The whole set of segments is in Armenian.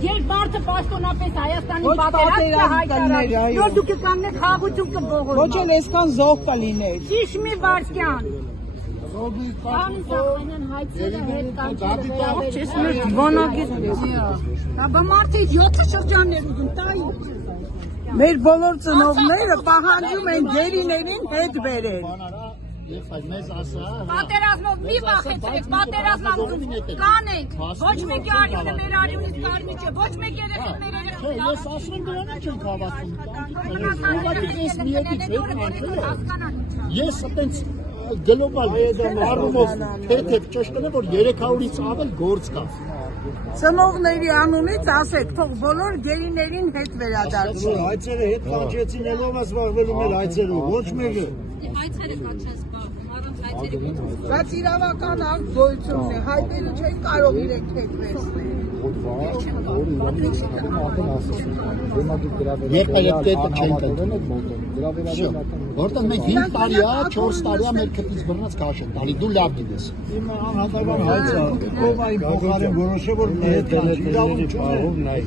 Երբ մարդը պաշտոնապես Հայաստանի պատերազմը հայտարարի, նոր դուք կանգնեք խաղաղություն կբողոքեք։ Ոչ էլ այսքան զոհ կլիներ։ Ճիշտ մի վարքյան։ Մարդը 7 շրջաններ ուզում տայի։ Մեր բոլոր ծնողները պահանջում են գերիներին հետ բերել։ Պատերազմով մի վախեցրեք, պատերազմով կանենք, ոչ մեկի արյունը մեր արյունից կարմիր չէ, ոչ մեկ երեխան մեր երեխան։ Ես ասում դրանից չենք հավատում։ Ես այտենց գլոբալ առումով թեթև ճշտում եմ, որ 300-ից ավել գործ կա։ Ծնողների անունից ասեք, թող բոլոր գերիներին հետ վերադարձին։ Հայցերը հետ կանչեցին, ելով զբաղվելու մեր հայցերով, ոչ մեկը։ Հայցերը կանչեն զբաղվում, առանց հայցերի կանչեն։ Բայց իրավական ակտ գոյությունն է, հայտերը չեն կարող իրենք հետ վերցնել։ Որտեղ մենք 5 տարի, 4 տարի մեր քթից բռնած քաշ են տալի, դու լավ գիտես։ Իմ անհատական հայցը, ով այն փոխարեն որոշե, որ հետ կանչի, իրավունք չունի։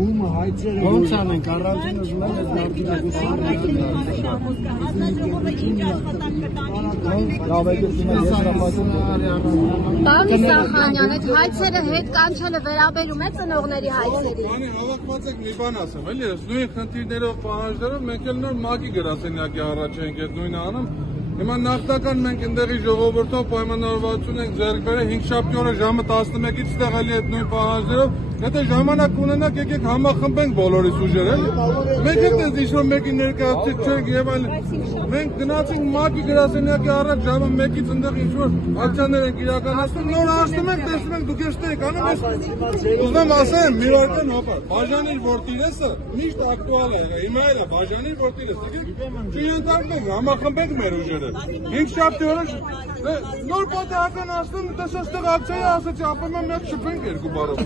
Ում հայցերը ոնց անենք առանցին ուզում են այդ Պարոն Սախանյան, այդ հայցերը հետ կանչելը վերաբերում է ծնողների հայցերի։ Հավաքված եք մի բան ասեմ, էլի, նույն խնդիրներով պահանջներով մենք էլ նոր ՄԱԿ-ի գրասենյակի առաջ ենք այդ նույնը անում։ Հիմա նախնական մենք ընդեղի ժողովրդով պայմանավորվածություն ենք ձեռք բերել 5 շաբթի օրը ժամը 11-ից ստեղ էլի այդ նույն պահանջներով, եթե ժամանակ ունենաք եկեք համախմբենք բոլորիս ուժերը, մենք էլ տես ինչ-որ մեկի ներկայացիք չենք եւ այլն։ Մենք գնացինք ՄԱԿ-ի գրասենյակի առաջ ժամը 1-ից ընդեղ ինչ-որ ակցիաներ ենք իրականացնում, նոր հաշտում ենք, տեսնում ենք դուք էստեղ եք անում, ուզում ասեմ, մի վարքան հոպա, բաժանիր որդիրեսը միշտ ակտուալ է, հիմա էլ է, բաժանիր որդիրեսը, չյընթարկվենք, համախմբենք մեր ուժերը։ 5 շաբթի օրը նոր պատահական ասում, տեսա ստեղ ակցիայի ասացի, ապրում եմ մեկ շփենք երկու բարով։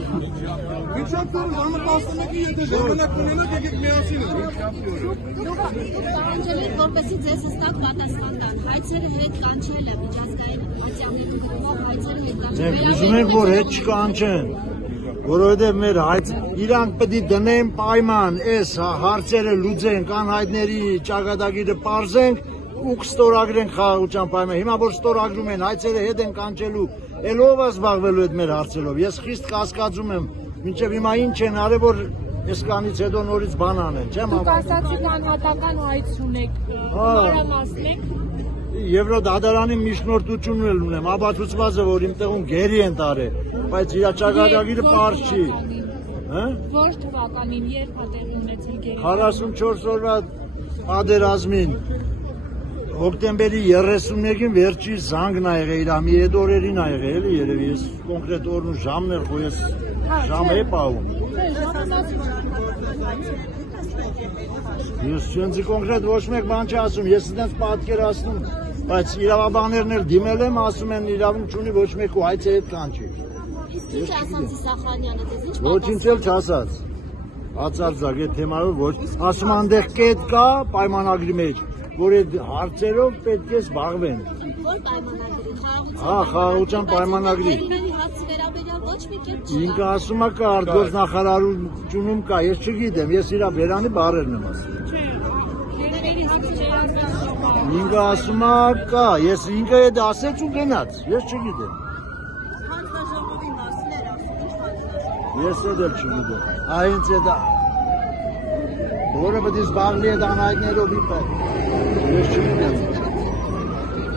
5 շաբթի օրը ժամը 11-ի եթե ժամանակ ունենաք եկեք միասին ենք 5 շաբթի օրը։ Պահանջել եք, որպեսզի ձեզ հստակ պատասխան տան, հայցերը հետ կանչելը միջազգային ատյանների կողմով հայցերը հետ կանչելը։ Մենք ուզում ենք, որ հետ չկանչեն, որովհետև մեր հայց իրանք պետք է դնեն պայման, այս հարցերը լուծենք, անհայտների ճակատագիրը պարզենք ու կստորագրենք խաղաղության պայման։ Հիմա որ ստորագրում են հայցերը հետ են կանչելու, ելով զբաղվելու այդ մեր հարցերով։ Ես խիստ կասկածում եմ, մինչև հիմա ինչ են արել, որ այսքանից հետո նորից բան անեն, չեմ Դուք ասացիք անհատական հայց ունեք, մանրամասնեք։ Եվրոդատարանի միջնորդությունն էլ ունեմ, ապացուցված է, որ իմ տեղում գերի են տարել, բայց իր ճակատագիրը պարզ չի։ Որ թվականին երբ է տեղի ունեցել գերի։ 44 օրվա պատերազմին հոկտեմբերի 31-ին վերջի զանգն ա եղել, իր մի հետ օրերին ա եղել, էլի երևի, ես կոնկրետ օրն ու ժամն էր, խո ես ժամ է պահում։ Ես չենցի կոնկրետ ոչ մեկ բան չի ասում, ես դենց պատկերացնում, բայց իրավաբաններն էլ դիմել եմ, ասում են իրավունք չունի ոչ մեկ ու հայցը հետ կանչի։ Իսկ ինչ ասացի Սախանյանը, դες ինչ Ոչինչ էլ չասած, ացարձակ այդ թեմայով ոչ, ասում անդեղ կետ կա պայմանագրի մեջ, որ այդ հարցերով պետք է զբաղվեն։ Որ պայմանագրի, խաղաղության պայմանագրի։ Ինքը ասում է կա, արտգործնախարարությունում կա, ես չգիտեմ, ես իրա բերանի բառերն եմ ասում։ Ինքը ասում է կա, ես ինքը հետ ասեց ու գնաց, ես չգիտեմ։ Ես էլ չգիտեմ, այնց է դա, որը պետք է զբաղվի այդ անհայտներով իպե, ես չգիտեմ։